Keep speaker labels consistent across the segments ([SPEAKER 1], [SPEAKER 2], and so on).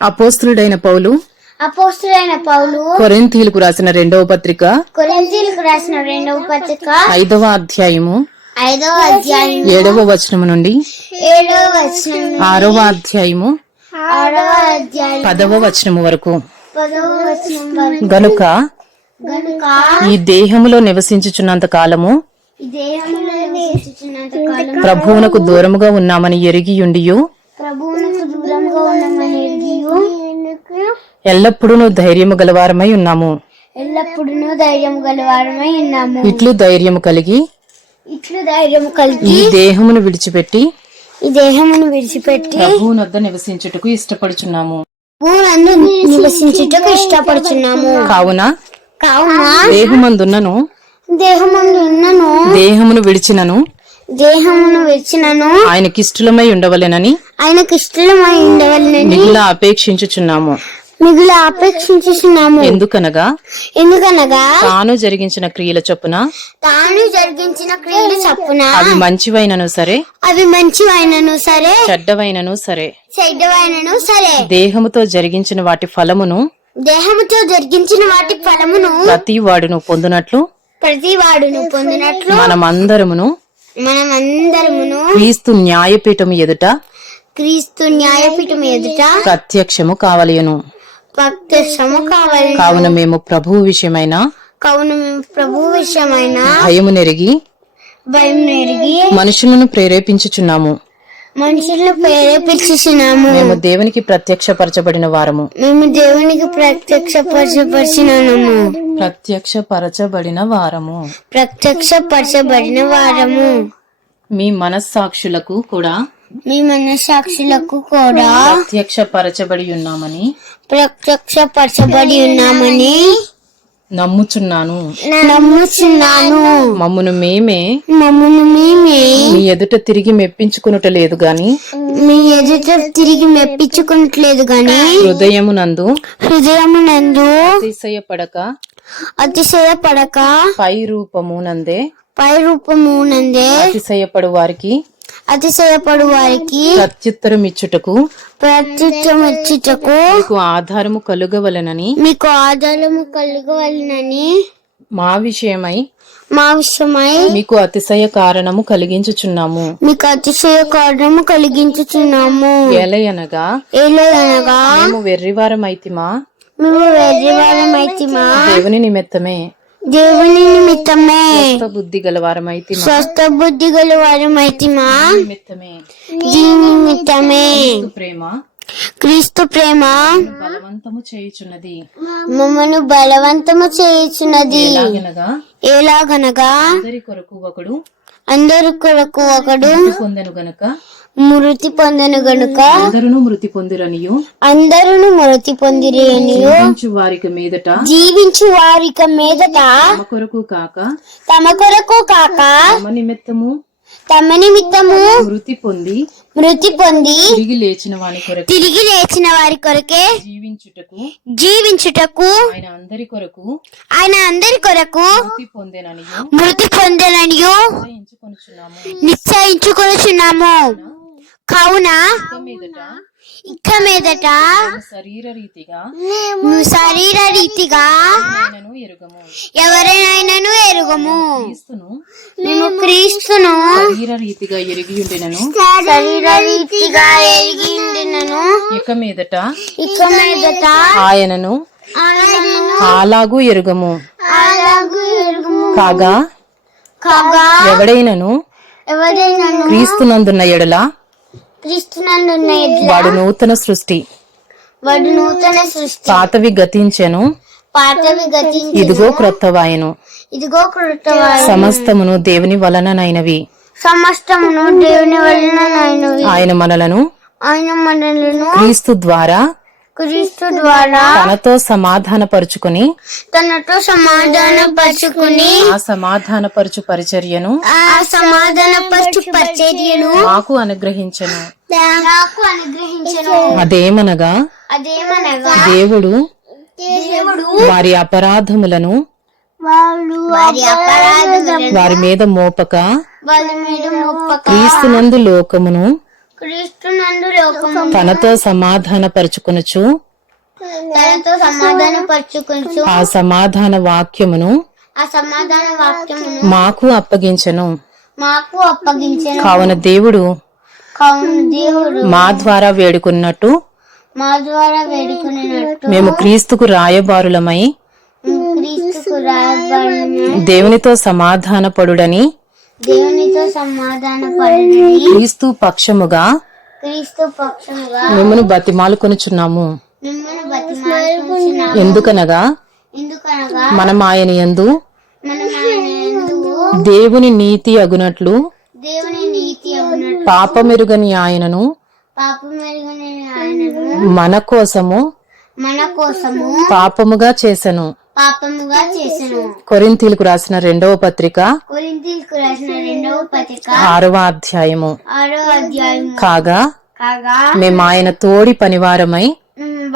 [SPEAKER 1] అపోస్తుడైన పౌలు
[SPEAKER 2] అపోస్తులైన పౌలు
[SPEAKER 1] కొరింథీలకు రాసిన రెండవ పత్రిక
[SPEAKER 2] కొరింథీలకు రాసిన రెండవ పత్రిక
[SPEAKER 1] ఐదవ అధ్యాయము
[SPEAKER 2] ఐదవ అధ్యాయం
[SPEAKER 1] ఏడవ వచనము నుండి
[SPEAKER 2] ఏడవ వచనం
[SPEAKER 1] ఆరవ అధ్యాయము
[SPEAKER 2] ఆరవ అధ్యాయం
[SPEAKER 1] పదవ వచనము వరకు.
[SPEAKER 2] పదవ వచనం వరకు. గనుక గనుక
[SPEAKER 1] ఈ దేహములో నివసించుచున్నంత కాలము ప్రభువునకు దూరముగా ఉన్నామని ఉన్నామని ఎరిగియు ఎల్లప్పుడూ ధైర్యము గలవారమై ఉన్నాము.
[SPEAKER 2] ఎల్లప్పుడూ ధైర్యం గలవారమై ఉన్నాము.
[SPEAKER 1] ఇట్లు ధైర్యము కలిగి
[SPEAKER 2] ఇట్లు ధైర్యం కలిగి
[SPEAKER 1] ఈ దేహమును విడిచిపెట్టి
[SPEAKER 2] ఈ దేహమును విడిచిపెట్టి
[SPEAKER 1] ప్రభువునొద్ద నివసించుటకు ఇష్టపడుచున్నాము.
[SPEAKER 2] భూనందు నివసించుటకు ఇష్టపడుచున్నాము. కావున కావున
[SPEAKER 1] దేహమందున్నను.
[SPEAKER 2] దేహమందు ఉన్నను
[SPEAKER 1] దేహమును విడిచినను.
[SPEAKER 2] దేహమును విడిచినను.
[SPEAKER 1] ఆయనకిష్టులమై ఉండవలెనని
[SPEAKER 2] ఆయనకు ఇష్టమై ఉండవలనని
[SPEAKER 1] మిగిలిన అపేక్షించుచున్నాము.
[SPEAKER 2] మిగులు అపేక్షించుచున్నాము.
[SPEAKER 1] ఎందుకనగా?
[SPEAKER 2] ఎందుకనగా?
[SPEAKER 1] తాను జరిగించిన క్రియల చొప్పున?
[SPEAKER 2] తాను జరిగించిన క్రియలు చప్పున?
[SPEAKER 1] అవి మంచివైనను సరే?
[SPEAKER 2] అవి మంచివైనను సరే?
[SPEAKER 1] చెడ్డవైనను సరే?
[SPEAKER 2] చెడ్డవైనను సరే?
[SPEAKER 1] దేహముతో జరిగించిన వాటి ఫలమును?
[SPEAKER 2] దేహముతో జరిగించిన వాటి ఫలమును?
[SPEAKER 1] ప్రతి వాడును పొందునట్లు?
[SPEAKER 2] ప్రతి వాడును పొందినట్లు?
[SPEAKER 1] మనమందరమును?
[SPEAKER 2] మనమందరమును?
[SPEAKER 1] క్రీస్తు న్యాయపీఠము ఎదుట
[SPEAKER 2] క్రీస్తు న్యాయపీఠం ఎదుట
[SPEAKER 1] ప్రత్యక్షము కావలయను.
[SPEAKER 2] ప్రత్యక్షము కావాలి
[SPEAKER 1] కావున మేము ప్రభువు విషయమైన
[SPEAKER 2] కావున మేము ప్రభు విషయమైన
[SPEAKER 1] భయము నెరిగి
[SPEAKER 2] భయం ఎరిగి
[SPEAKER 1] మనుషులను ప్రేరేపించుచున్నాము.
[SPEAKER 2] మనుషులను ప్రేరేపించుచున్నాము.
[SPEAKER 1] మేము దేవునికి ప్రత్యక్షపరచబడిన వారము.
[SPEAKER 2] మేము దేవునికి ప్రత్యక్షపరచపరిచినాము
[SPEAKER 1] ప్రత్యక్షపరచబడిన వారము.
[SPEAKER 2] ప్రత్యక్షపరచబడిన వారము.
[SPEAKER 1] మీ మనస్సాక్షులకు కూడా
[SPEAKER 2] మీ మనసాక్షులకు కూడా
[SPEAKER 1] ప్రత్యక్షపరచబడి ఉన్నామని
[SPEAKER 2] ప్రత్యక్షపరచబడి ఉన్నామని
[SPEAKER 1] నమ్ముచున్నాను.
[SPEAKER 2] నమ్ముచున్నాను.
[SPEAKER 1] మమ్మును మేమే
[SPEAKER 2] మమ్మల్ని మేమే
[SPEAKER 1] మీ ఎదుట తిరిగి మెప్పించుకునుట లేదు గాని
[SPEAKER 2] మీ ఎదుట తిరిగి మెప్పించుకుంటలేదు గాని
[SPEAKER 1] హృదయమునందు
[SPEAKER 2] హృదయమునందు
[SPEAKER 1] అతిశయపడక
[SPEAKER 2] అతిశయపడక
[SPEAKER 1] పై రూపమునందే
[SPEAKER 2] పై రూపమునందే
[SPEAKER 1] అతిశయపడు వారికి
[SPEAKER 2] అతిశయపడు వారికి
[SPEAKER 1] ప్రత్యుత్తరం ఇచ్చుటకు
[SPEAKER 2] ప్రత్యుత్తం ఇచ్చుటకు మీకు
[SPEAKER 1] ఆధారము కలుగవలెనని
[SPEAKER 2] మీకు ఆధారము కలగవలనని
[SPEAKER 1] మా విషయమై
[SPEAKER 2] మా విషయమై
[SPEAKER 1] మీకు అతిశయ కారణము కలిగించుచున్నాము.
[SPEAKER 2] మీకు అతిశయ కారణము కలిగించుచున్నాము.
[SPEAKER 1] ఎలయనగా
[SPEAKER 2] ఏలయనగా
[SPEAKER 1] మేము వెర్రివారమైతిమా?
[SPEAKER 2] మేము వెర్రివారమైతిమా?
[SPEAKER 1] దేవుని నిమిత్తమే.
[SPEAKER 2] దేవుని నిమిత్తమే.
[SPEAKER 1] స్వస్థ బుద్ధి గలవారమైతిమా?
[SPEAKER 2] స్వస్థ బుద్ధి గల వారమైతిమా నిమిత్తమే. దీని నిమిత్తమే. క్రీస్తు ప్రేమ. క్రీస్తు ప్రేమ.
[SPEAKER 1] బలవంతము చేయుచున్నది.
[SPEAKER 2] మమ్మను బలవంతము చేయుచున్నది.
[SPEAKER 1] ఎలాగనగా? అందరి
[SPEAKER 2] కొరకు ఒకడు. అందరి కొరకు ఒకడు.
[SPEAKER 1] పొందెను గనుక? మృతి పొందను గనుక.
[SPEAKER 2] అందరును మృతి పొందిరనియు. అందరూ మృతి పొందిరి అని
[SPEAKER 1] జీవించు వారికి మీదట.
[SPEAKER 2] జీవించు వారిక మీదట. తమ
[SPEAKER 1] కొరకు కాక.
[SPEAKER 2] తమ కొరకు కాక. తమ
[SPEAKER 1] నిమిత్తము
[SPEAKER 2] తమ నిమిత్తము
[SPEAKER 1] మృతి పొంది
[SPEAKER 2] మృతి పొంది
[SPEAKER 1] తిరిగి లేచిన వాని కొరకు.
[SPEAKER 2] తిరిగి లేచిన వారి కొరకే
[SPEAKER 1] జీవించుటకు
[SPEAKER 2] జీవించుటకు ఆయన
[SPEAKER 1] అందరి కొరకు
[SPEAKER 2] ఆయన అందరి కొరకు మృతి
[SPEAKER 1] పొందెననియు.
[SPEAKER 2] మృతి పొందననియు.
[SPEAKER 1] ఎంచుకొనుచున్నాము నిశ్చయించుకొనుచున్నాము. కావున ఇక మీదట
[SPEAKER 2] శరీర రీతిగా శరీర రీతిగా
[SPEAKER 1] ఆయనను ఎరుగము. ఎవరినైనాను ఎరుగము.
[SPEAKER 2] క్రీస్తును. మేము క్రీస్తును.
[SPEAKER 1] శరీర రీతిగా ఎరిగి ఉండినను.
[SPEAKER 2] శరీర రీతిగా ఎరిగి ఉండినను. ఇక మీదట ఇక మీదట ఆయనను ఆయనను
[SPEAKER 1] అలాగూ ఎరుగము.
[SPEAKER 2] అలాగూ ఎరుగుము. కాగా కాగా ఎవడైనను ఎవరైనాను ఎడల
[SPEAKER 1] క్రీస్తునందున్న ఎడ్ల వాడు నూతన సృష్టి.
[SPEAKER 2] వాడు నూతన సృష్టి.
[SPEAKER 1] పాతవి గతించెను.
[SPEAKER 2] పాతవి గతించి
[SPEAKER 1] ఇదిగో క్రొత్తవాయను.
[SPEAKER 2] ఇదిగో కృతవాడు
[SPEAKER 1] సమస్తమును దేవుని వలననైనవి.
[SPEAKER 2] సమస్తమును దేవుని వలన నాయనవి
[SPEAKER 1] ఆయన మనలను
[SPEAKER 2] ఆయన మనలను
[SPEAKER 1] క్రీస్తు ద్వారా
[SPEAKER 2] క్రీస్తు ద్వారా
[SPEAKER 1] తనతో సమాధానపరుచుకొని
[SPEAKER 2] తనతో సమాధాన పరుచుకుని ఆ
[SPEAKER 1] సమాధానపరచు పరిచర్యను
[SPEAKER 2] ఆ సమాధాన పరచు పరిచర్యను
[SPEAKER 1] మాకు అనుగ్రహించను.
[SPEAKER 2] నాకు అనుగ్రహించను.
[SPEAKER 1] అదేమనగా
[SPEAKER 2] అదేమనగా దేవుడు దేవుడు
[SPEAKER 1] వారి అపరాధములను
[SPEAKER 2] వాళ్ళు వారి అపరాధములను
[SPEAKER 1] వారి మీద మోపక
[SPEAKER 2] వాళ్ళ మీద మోపక
[SPEAKER 1] క్రీస్తునందు లోకమును తనతో సమాధాన పరుచుకొనుచు ఆ సమాధాన వాక్యమును
[SPEAKER 2] ఆ సమాధాన వాక్యమును
[SPEAKER 1] మాకు అప్పగించెను.
[SPEAKER 2] మాకు అప్పగించెను.
[SPEAKER 1] కావున దేవుడు
[SPEAKER 2] కావున దేవుడు
[SPEAKER 1] మా ద్వారా వేడుకున్నట్టు
[SPEAKER 2] మా ద్వారా వేడుకున్నట్టు.
[SPEAKER 1] మేము క్రీస్తుకు రాయబారులమై
[SPEAKER 2] క్రీస్తుకు
[SPEAKER 1] దేవునితో సమాధానపడుడని దేవునితో క్రీస్తు పక్షముగా
[SPEAKER 2] క్రీస్తు పక్షముగా మిమ్మల్ని
[SPEAKER 1] ఎందుకనగా మనం ఆయన ఎందు దేవుని నీతి అగునట్లు పాపమెరుగని ఆయనను మన కోసము
[SPEAKER 2] మన కోసము
[SPEAKER 1] పాపముగా చేసను.
[SPEAKER 2] పాపముగా చేసెను.
[SPEAKER 1] కొరింథీలకు రాసిన రెండవ పత్రిక
[SPEAKER 2] కొరింథీయులకు రాసిన రెండవ పత్రిక
[SPEAKER 1] ఆరవ అధ్యాయము.
[SPEAKER 2] ఆరో అధ్యాయం కాగా కాగా
[SPEAKER 1] మేము ఆయన తోడి పనివారమై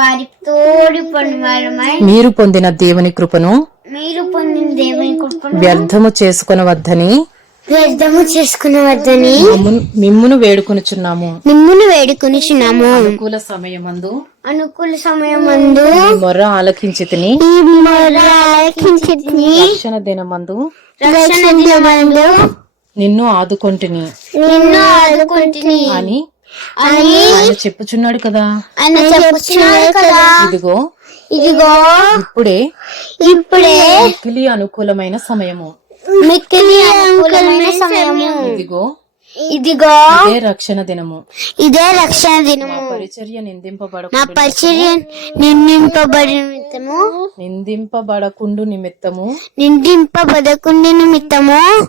[SPEAKER 2] వారి తోడి పనివారమై
[SPEAKER 1] మీరు పొందిన దేవుని కృపను
[SPEAKER 2] మీరు పొందిన దేవుని కృపను
[SPEAKER 1] వ్యర్థము చేసుకొనవద్దని
[SPEAKER 2] వ్యర్థము చేసుకునవద్దని
[SPEAKER 1] మమ్మును- మిమ్మును వేడుకొనుచున్నాము.
[SPEAKER 2] మిమ్మును వేడుకొనిచున్నాము. అనుకూల
[SPEAKER 1] సమయమందు
[SPEAKER 2] అనుకూల సమయమందు ఈ
[SPEAKER 1] మొర్ర ఆలకించి తిని
[SPEAKER 2] ఈ మొర్ర ఆలకించి
[SPEAKER 1] రక్షణ దినమందు
[SPEAKER 2] రక్షణ దినమందు
[SPEAKER 1] నిన్ను ఆదుకొంటిని.
[SPEAKER 2] నిన్ను ఆదుకుంటుని. అని అని ఆయన
[SPEAKER 1] చెప్పుచున్నాడు కదా.
[SPEAKER 2] ఆయన చెప్పుచున్నాడు కదా. ఇదిగో ఇదిగో ఇప్పుడే ఇప్పుడే
[SPEAKER 1] మిక్కిలి అనుకూలమైన సమయము.
[SPEAKER 2] మిక్కిలి అనుకూలమైన సమయము. ఇదిగో. ఇదిగో.
[SPEAKER 1] ఇదే రక్షణ దినము.
[SPEAKER 2] ఇదే రక్షణ దినము.
[SPEAKER 1] పరిచర్య నిందింపబడ నా పరిచర్య నిందింపబడిన నిమిత్తము నిందింపబడకుండు నిమిత్తము.
[SPEAKER 2] నిందింపబడకుండి నిమిత్తము.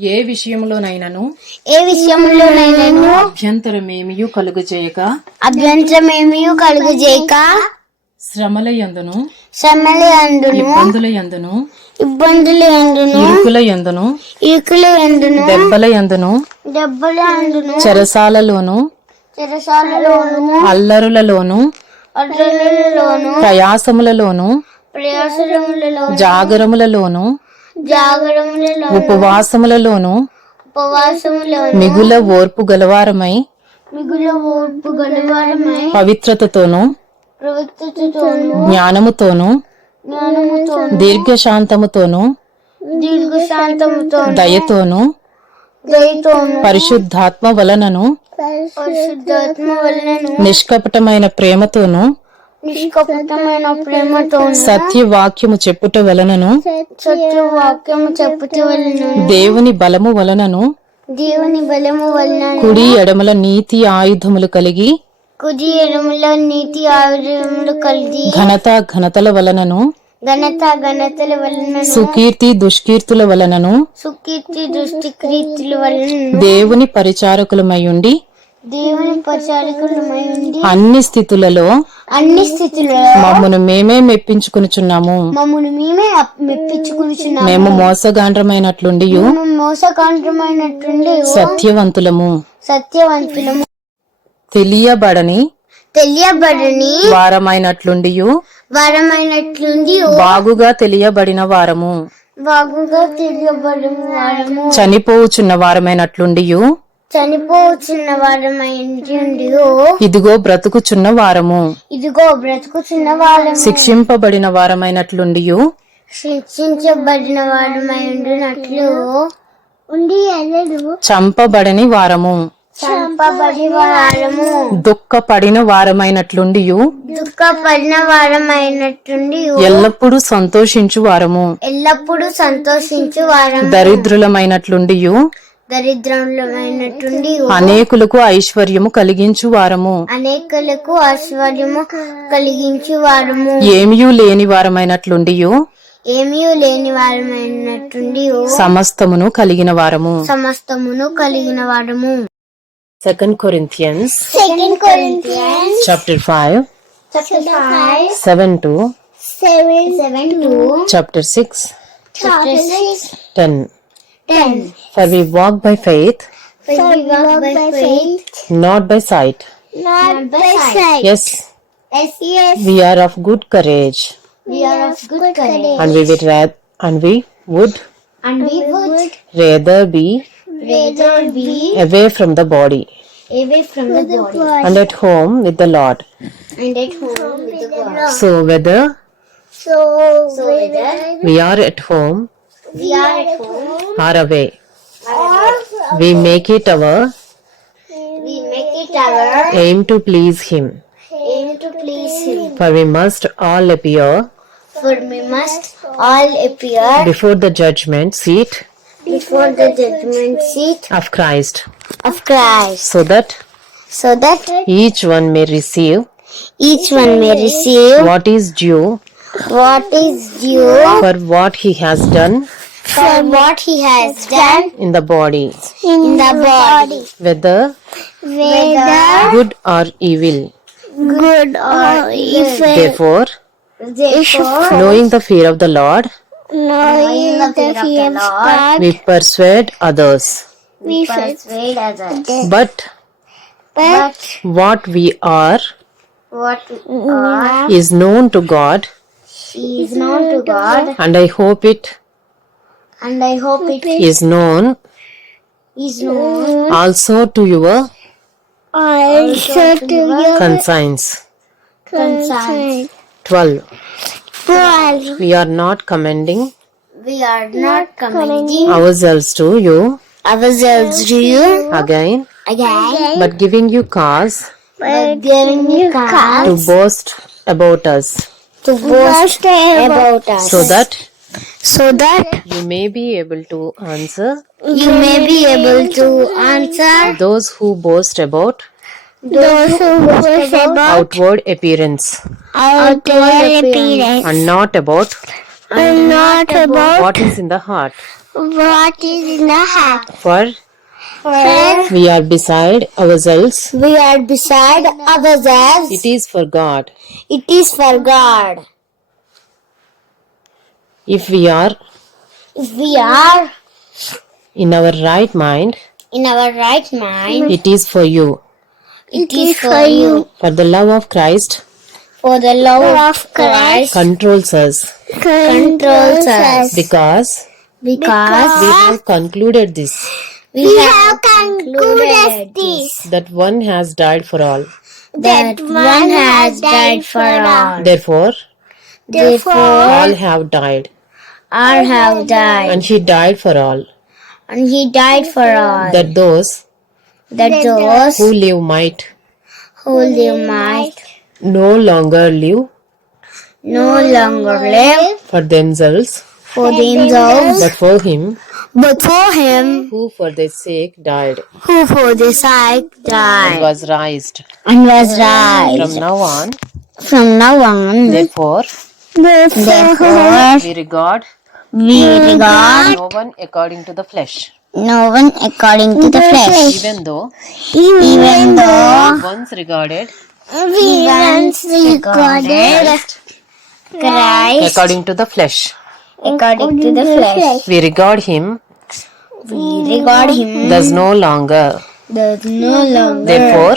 [SPEAKER 1] ఏ విషయంలోనైనాను?
[SPEAKER 2] ఏ విషయంలోనైనాను?
[SPEAKER 1] అభ్యంతరమేమియు కలుగు చేయక
[SPEAKER 2] అభ్యంతరమేమీ కలుగజేయక?
[SPEAKER 1] శ్రమల యందును.
[SPEAKER 2] శ్రమల అందును
[SPEAKER 1] ఇబ్బందుల యందును.
[SPEAKER 2] ఇబ్బందుల అందును
[SPEAKER 1] ఇరుకుల యందును
[SPEAKER 2] ఇరుకుల అందును
[SPEAKER 1] దెబ్బల యందును
[SPEAKER 2] దెబ్బల అందును
[SPEAKER 1] చెరసాలలోను?
[SPEAKER 2] చెరసాలలోను?
[SPEAKER 1] అల్లరులలోను?
[SPEAKER 2] అడ్రలలోను
[SPEAKER 1] ప్రయాసములలోను?
[SPEAKER 2] ప్రయాసములలో
[SPEAKER 1] జాగరములలోను?
[SPEAKER 2] జాగరములలో
[SPEAKER 1] ఉపవాసములలోను?
[SPEAKER 2] ఉపవాసములోను
[SPEAKER 1] మిగుల ఓర్పు గలవారమై?
[SPEAKER 2] మిగుల ఓర్పు గలవారమై?
[SPEAKER 1] పవిత్రతతోను?
[SPEAKER 2] జ్ఞానముతోను
[SPEAKER 1] జ్ఞానముతోను? దీర్ఘశాంతముతోను.
[SPEAKER 2] దీర్ఘశాంతముతో
[SPEAKER 1] దయతోను.
[SPEAKER 2] దయతోను.
[SPEAKER 1] పరిశుద్ధాత్మ వలనను.
[SPEAKER 2] పరిశుద్ధాత్మ వలనను
[SPEAKER 1] నిష్కపటమైన ప్రేమతోను.
[SPEAKER 2] నిష్కపటమైన
[SPEAKER 1] సత్యవాక్యము చెప్పుట వలనను.
[SPEAKER 2] సత్యవాక్యము చెప్పుట వలన
[SPEAKER 1] దేవుని బలము వలనను.
[SPEAKER 2] దేవుని బలము వలన
[SPEAKER 1] కుడి ఎడమల నీతి ఆయుధములు కలిగి
[SPEAKER 2] కుది ఎడముల నీతి ఆయుధములు కలిగి
[SPEAKER 1] ఘనత ఘనతల వలనను
[SPEAKER 2] ఘనత ఘనతల వలన
[SPEAKER 1] సుకీర్తి దుష్కీర్తుల వలనను
[SPEAKER 2] సుకీర్తి దృష్టి క్రీస్తుల వలన
[SPEAKER 1] దేవుని పరిచారకులమయుండి
[SPEAKER 2] దేవుని పరిచారకులమై ఉండి
[SPEAKER 1] అన్ని స్థితులలో
[SPEAKER 2] అన్ని స్థితులలో
[SPEAKER 1] మమ్మను మేమే మెప్పించుకునుచున్నాము.
[SPEAKER 2] మమ్మల్ని మేమే మెప్పించుకునిచున్నాము.
[SPEAKER 1] మేము మోసగాండ్రమైనట్లుండి మేము
[SPEAKER 2] మోసకాండ్రమైనట్టుండి
[SPEAKER 1] సత్యవంతులము.
[SPEAKER 2] సత్యవంతులము.
[SPEAKER 1] తెలియబడని
[SPEAKER 2] తెలియబడని
[SPEAKER 1] వారమైనట్లుండి
[SPEAKER 2] వరమైనట్లుంది
[SPEAKER 1] బాగుగా తెలియబడిన వారము.
[SPEAKER 2] బాగుగా తెలియబడిన వారము.
[SPEAKER 1] చనిపోవుచున్న వారమైనట్లుండి
[SPEAKER 2] చనిపోవచ్చున్న వారమైంది
[SPEAKER 1] ఇదిగో బ్రతుకుచున్న వారము.
[SPEAKER 2] ఇదిగో బ్రతుకుచున్న వారము.
[SPEAKER 1] శిక్షింపబడిన వారమైనట్లుండి
[SPEAKER 2] శిక్షించబడిన వారమై ఉండినట్లు ఉండి
[SPEAKER 1] చంపబడని వారము చంపబడి వారము. దుఃఖపడిన వారమైనట్లుండి
[SPEAKER 2] దుఃఖపడిన వారమైనట్టుండి
[SPEAKER 1] ఎల్లప్పుడూ సంతోషించు వారము
[SPEAKER 2] ఎల్లప్పుడూ సంతోషించు వారం
[SPEAKER 1] దరిద్రులమైనట్లుండి
[SPEAKER 2] దరిద్రములమైనట్టుండి
[SPEAKER 1] అనేకులకు ఐశ్వర్యము కలిగించు వారము
[SPEAKER 2] అనేకులకు ఐశ్వర్యము కలిగించు వారము
[SPEAKER 1] ఏమియూ లేని వారమైనట్లుండి
[SPEAKER 2] ఏమీ లేని వారమైనట్టుండి
[SPEAKER 1] సమస్తమును కలిగిన వారము.
[SPEAKER 2] సమస్తమును కలిగిన వారము.
[SPEAKER 1] Second Corinthians.
[SPEAKER 2] Second Corinthians.
[SPEAKER 1] Chapter five.
[SPEAKER 2] Chapter five.
[SPEAKER 1] Seven two.
[SPEAKER 2] Seven. Seven.
[SPEAKER 1] Chapter six.
[SPEAKER 2] Chapter six. Ten. Ten.
[SPEAKER 1] For we walk by faith.
[SPEAKER 2] For we walk by faith.
[SPEAKER 1] Not by sight.
[SPEAKER 2] Not by sight. Yes. Yes. Yes.
[SPEAKER 1] We are of good courage.
[SPEAKER 2] We are of good courage.
[SPEAKER 1] And we would rather. And we would.
[SPEAKER 2] And we would
[SPEAKER 1] rather be
[SPEAKER 2] rather be
[SPEAKER 1] away from the body
[SPEAKER 2] away from the body,
[SPEAKER 1] and at home with the Lord.
[SPEAKER 2] and at home with the God.
[SPEAKER 1] So whether
[SPEAKER 2] So, so whether
[SPEAKER 1] we are at home
[SPEAKER 2] we are at home
[SPEAKER 1] or away,
[SPEAKER 2] or
[SPEAKER 1] we make it our
[SPEAKER 2] we make it our
[SPEAKER 1] aim to please Him.
[SPEAKER 2] aim to please Him.
[SPEAKER 1] For we must all appear
[SPEAKER 2] For we must all appear
[SPEAKER 1] before the judgment seat
[SPEAKER 2] before the judgment seat
[SPEAKER 1] of Christ,
[SPEAKER 2] of Christ, so that so that
[SPEAKER 1] each one may receive
[SPEAKER 2] each one may receive
[SPEAKER 1] what is due
[SPEAKER 2] what is due
[SPEAKER 1] for what he has done
[SPEAKER 2] for what he has done
[SPEAKER 1] in the body,
[SPEAKER 2] in the body, whether whether
[SPEAKER 1] good or evil.
[SPEAKER 2] good or evil.
[SPEAKER 1] Therefore,
[SPEAKER 2] Therefore,
[SPEAKER 1] knowing the fear of the Lord,
[SPEAKER 2] knowing the fear of God,
[SPEAKER 1] we persuade others.
[SPEAKER 2] we persuade others. But But
[SPEAKER 1] what we are
[SPEAKER 2] what we mm, are
[SPEAKER 1] is known to God,
[SPEAKER 2] is known to God,
[SPEAKER 1] and I hope it
[SPEAKER 2] and I hope it
[SPEAKER 1] is known
[SPEAKER 2] is known mm.
[SPEAKER 1] also to your
[SPEAKER 2] also to your
[SPEAKER 1] conscience.
[SPEAKER 2] conscience. 12. Twelve.
[SPEAKER 1] We are not commending
[SPEAKER 2] We are not commending
[SPEAKER 1] ourselves to you.
[SPEAKER 2] ourselves to you. Again, again,
[SPEAKER 1] but giving you cause
[SPEAKER 2] but giving you to cause
[SPEAKER 1] boast about us,
[SPEAKER 2] to boast about us, so that so that
[SPEAKER 1] you may be able to answer
[SPEAKER 2] you may be able to answer
[SPEAKER 1] those who boast about
[SPEAKER 2] those who boast about
[SPEAKER 1] outward appearance
[SPEAKER 2] outward appearance
[SPEAKER 1] and not about
[SPEAKER 2] and not about
[SPEAKER 1] what is in the heart.
[SPEAKER 2] what is in the heart. For For
[SPEAKER 1] we are beside ourselves,
[SPEAKER 2] we are beside ourselves.
[SPEAKER 1] it is for God.
[SPEAKER 2] It is for God.
[SPEAKER 1] If we are
[SPEAKER 2] If we are
[SPEAKER 1] in our right mind,
[SPEAKER 2] in our right mind,
[SPEAKER 1] it is for you.
[SPEAKER 2] It is for you.
[SPEAKER 1] For the love of Christ
[SPEAKER 2] For the love of Christ.
[SPEAKER 1] controls us.
[SPEAKER 2] Controls us.
[SPEAKER 1] because
[SPEAKER 2] Because
[SPEAKER 1] we have concluded this.
[SPEAKER 2] we have concluded this.
[SPEAKER 1] that one has died for all.
[SPEAKER 2] that one has died for all. Therefore, Therefore, all
[SPEAKER 1] have died,
[SPEAKER 2] all have died,
[SPEAKER 1] and he died for all,
[SPEAKER 2] and he died for all. that those That those
[SPEAKER 1] who live might.
[SPEAKER 2] Who live might
[SPEAKER 1] no longer live
[SPEAKER 2] no longer live
[SPEAKER 1] for themselves,
[SPEAKER 2] for themselves,
[SPEAKER 1] but for him.
[SPEAKER 2] But for him.
[SPEAKER 1] Who for their sake died.
[SPEAKER 2] Who for the sake and died
[SPEAKER 1] was raised.
[SPEAKER 2] and was raised. From now on, From now on, therefore, therefore,
[SPEAKER 1] we regard
[SPEAKER 2] we regard
[SPEAKER 1] no one according to the flesh,
[SPEAKER 2] no one according to the flesh, even though even though
[SPEAKER 1] once regarded
[SPEAKER 2] we once regarded
[SPEAKER 1] Christ according to the flesh.
[SPEAKER 2] according to the flesh.
[SPEAKER 1] We regard him
[SPEAKER 2] We hmm. regard him
[SPEAKER 1] thus no longer.
[SPEAKER 2] does no longer. Therefore,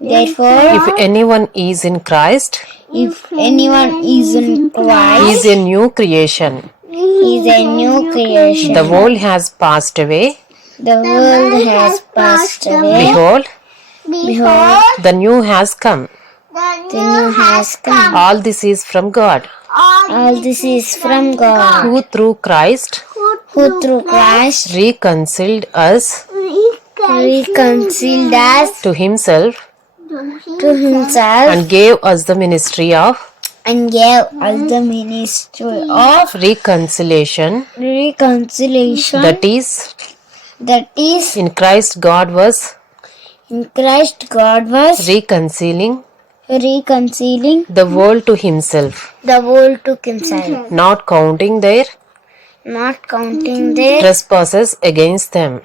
[SPEAKER 2] Therefore,
[SPEAKER 1] if anyone is in Christ,
[SPEAKER 2] if anyone is in Christ, he Christ,
[SPEAKER 1] is a new creation.
[SPEAKER 2] He is a new creation.
[SPEAKER 1] The world has passed away.
[SPEAKER 2] The world has passed away. Behold, Behold,
[SPEAKER 1] the new has come.
[SPEAKER 2] the new has come.
[SPEAKER 1] All this is from God,
[SPEAKER 2] All this is from God,
[SPEAKER 1] who through Christ
[SPEAKER 2] who through Christ
[SPEAKER 1] reconciled us
[SPEAKER 2] reconciled us
[SPEAKER 1] to himself
[SPEAKER 2] to himself
[SPEAKER 1] and gave us the ministry of
[SPEAKER 2] and gave us the ministry of
[SPEAKER 1] reconciliation.
[SPEAKER 2] reconciliation.
[SPEAKER 1] That is,
[SPEAKER 2] That is,
[SPEAKER 1] in Christ God was?
[SPEAKER 2] in Christ God was
[SPEAKER 1] reconciling.
[SPEAKER 2] reconciling
[SPEAKER 1] the world to himself,
[SPEAKER 2] the world to himself, mm-hmm.
[SPEAKER 1] not counting their
[SPEAKER 2] not counting their
[SPEAKER 1] trespasses against them,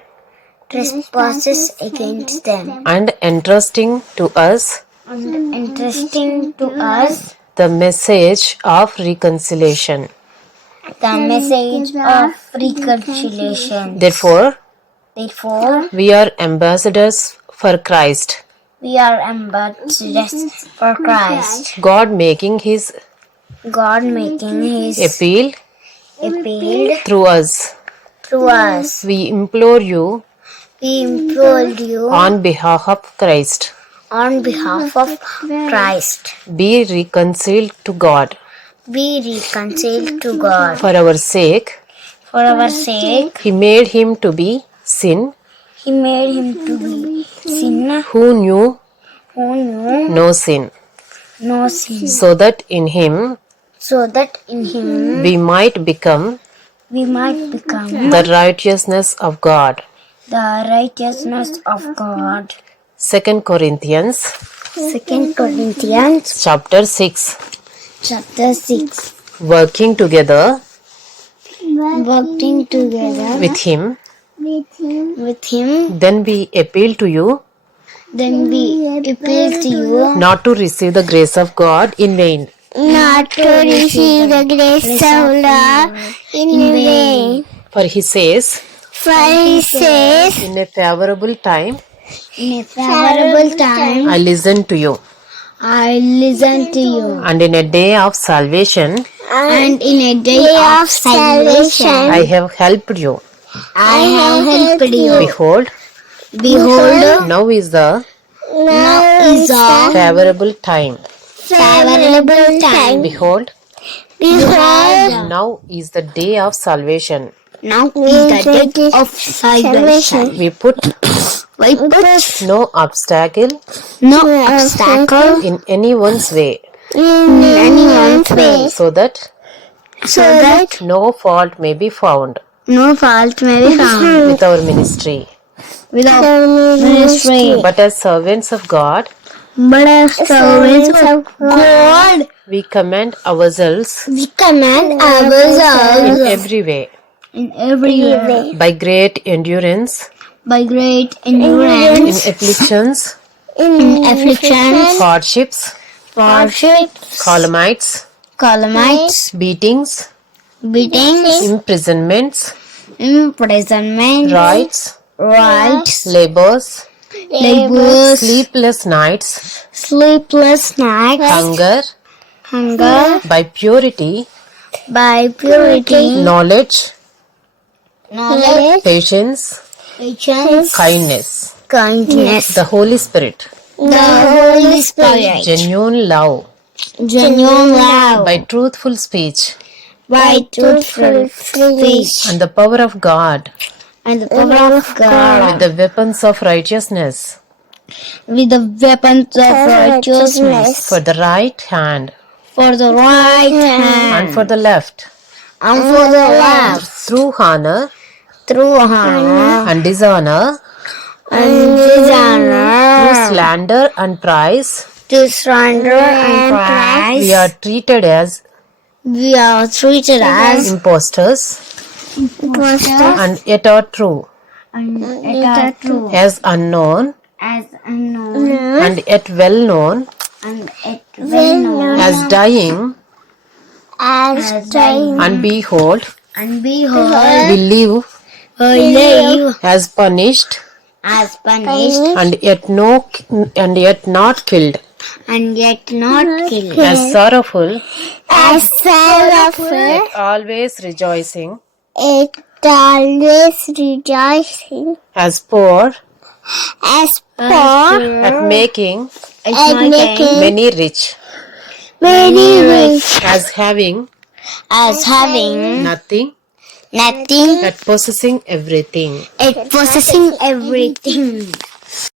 [SPEAKER 2] trespasses against them,
[SPEAKER 1] and entrusting to us
[SPEAKER 2] and entrusting to us
[SPEAKER 1] the message of reconciliation.
[SPEAKER 2] the message of reconciliation.
[SPEAKER 1] Therefore,
[SPEAKER 2] Therefore,
[SPEAKER 1] we are ambassadors for Christ,
[SPEAKER 2] we are ambassadors for Christ.
[SPEAKER 1] God making his
[SPEAKER 2] God making His appeal appeal
[SPEAKER 1] through us.
[SPEAKER 2] through us.
[SPEAKER 1] We implore you
[SPEAKER 2] we implore you
[SPEAKER 1] on behalf of Christ.
[SPEAKER 2] On behalf of Christ.
[SPEAKER 1] Be reconciled to God.
[SPEAKER 2] Be reconciled to God.
[SPEAKER 1] For our sake,
[SPEAKER 2] For our sake,
[SPEAKER 1] He made Him to be sin
[SPEAKER 2] He made him to be sin
[SPEAKER 1] who knew
[SPEAKER 2] who knew
[SPEAKER 1] no sin,
[SPEAKER 2] no sin,
[SPEAKER 1] so that in Him
[SPEAKER 2] so that in him
[SPEAKER 1] we might become
[SPEAKER 2] we might become
[SPEAKER 1] the righteousness of God.
[SPEAKER 2] the righteousness of God.
[SPEAKER 1] 2 Corinthians.
[SPEAKER 2] Second Corinthians
[SPEAKER 1] chapter 6
[SPEAKER 2] chapter six.
[SPEAKER 1] Working together
[SPEAKER 2] Working together
[SPEAKER 1] with Him,
[SPEAKER 2] with him,
[SPEAKER 1] then we appeal to you
[SPEAKER 2] then we appeal to you.
[SPEAKER 1] not to receive the grace of God in vain.
[SPEAKER 2] not to receive the grace of Lord in vain.
[SPEAKER 1] For He says,
[SPEAKER 2] For he says,
[SPEAKER 1] In a favorable time
[SPEAKER 2] in a favorable time,
[SPEAKER 1] I listen to you,
[SPEAKER 2] I listen to you.
[SPEAKER 1] and in a day of salvation
[SPEAKER 2] And in a day of salvation,
[SPEAKER 1] I have helped you.
[SPEAKER 2] I have helped you. Behold, Behold,
[SPEAKER 1] now is the
[SPEAKER 2] now is a
[SPEAKER 1] favorable time.
[SPEAKER 2] favorable time. Behold, Behold,
[SPEAKER 1] now is the day of salvation.
[SPEAKER 2] Now is the day of salvation. We put We put
[SPEAKER 1] no obstacle
[SPEAKER 2] no obstacle
[SPEAKER 1] in anyone's way,
[SPEAKER 2] in anyone's way, so that so that
[SPEAKER 1] no fault may be found
[SPEAKER 2] no fault may be found
[SPEAKER 1] with our ministry.
[SPEAKER 2] without ministry.
[SPEAKER 1] But as servants of God,
[SPEAKER 2] But as servants of God,
[SPEAKER 1] we commend ourselves
[SPEAKER 2] we command in every way in every way
[SPEAKER 1] by great endurance.
[SPEAKER 2] By great endurance.
[SPEAKER 1] in afflictions,
[SPEAKER 2] in afflictions, hardships, hardships,
[SPEAKER 1] calamites,
[SPEAKER 2] calamites,
[SPEAKER 1] beatings,
[SPEAKER 2] beatings,
[SPEAKER 1] imprisonments,
[SPEAKER 2] imprisonment,
[SPEAKER 1] riots,
[SPEAKER 2] rights,
[SPEAKER 1] labors,
[SPEAKER 2] labors,
[SPEAKER 1] sleepless nights,
[SPEAKER 2] sleepless nights, hunger, hunger,
[SPEAKER 1] by purity,
[SPEAKER 2] by purity,
[SPEAKER 1] knowledge,
[SPEAKER 2] knowledge,
[SPEAKER 1] patience,
[SPEAKER 2] patience,
[SPEAKER 1] kindness,
[SPEAKER 2] kindness,
[SPEAKER 1] the Holy Spirit,
[SPEAKER 2] the Holy Spirit,
[SPEAKER 1] genuine love,
[SPEAKER 2] genuine love,
[SPEAKER 1] by truthful speech,
[SPEAKER 2] by truthful speech,
[SPEAKER 1] and the power of God,
[SPEAKER 2] and the power of God, with
[SPEAKER 1] the weapons of righteousness,
[SPEAKER 2] with the weapons of righteousness,
[SPEAKER 1] for the right hand.
[SPEAKER 2] For the right hand.
[SPEAKER 1] And for the left,
[SPEAKER 2] and for the left,
[SPEAKER 1] through honor
[SPEAKER 2] through honor
[SPEAKER 1] and dishonor,
[SPEAKER 2] and dishonor,
[SPEAKER 1] through slander and praise,
[SPEAKER 2] to slander and praise.
[SPEAKER 1] we are treated as
[SPEAKER 2] we are treated as
[SPEAKER 1] impostors
[SPEAKER 2] impostors
[SPEAKER 1] and yet are true,
[SPEAKER 2] and yet true,
[SPEAKER 1] as unknown.
[SPEAKER 2] As unknown.
[SPEAKER 1] And yet well known,
[SPEAKER 2] and yet well known,
[SPEAKER 1] as dying,
[SPEAKER 2] as dying.
[SPEAKER 1] and behold,
[SPEAKER 2] And behold,
[SPEAKER 1] we live we live
[SPEAKER 2] as
[SPEAKER 1] punished.
[SPEAKER 2] As punished.
[SPEAKER 1] And yet no and yet not killed,
[SPEAKER 2] and yet not killed,
[SPEAKER 1] as sorrowful,
[SPEAKER 2] as sorrowful, yet
[SPEAKER 1] always rejoicing,
[SPEAKER 2] it always rejoicing,
[SPEAKER 1] as poor,
[SPEAKER 2] as poor, at
[SPEAKER 1] making.
[SPEAKER 2] At making.
[SPEAKER 1] many rich,
[SPEAKER 2] many rich,
[SPEAKER 1] as having.
[SPEAKER 2] As having. Nothing, nothing,
[SPEAKER 1] at possessing everything.
[SPEAKER 2] at possessing everything.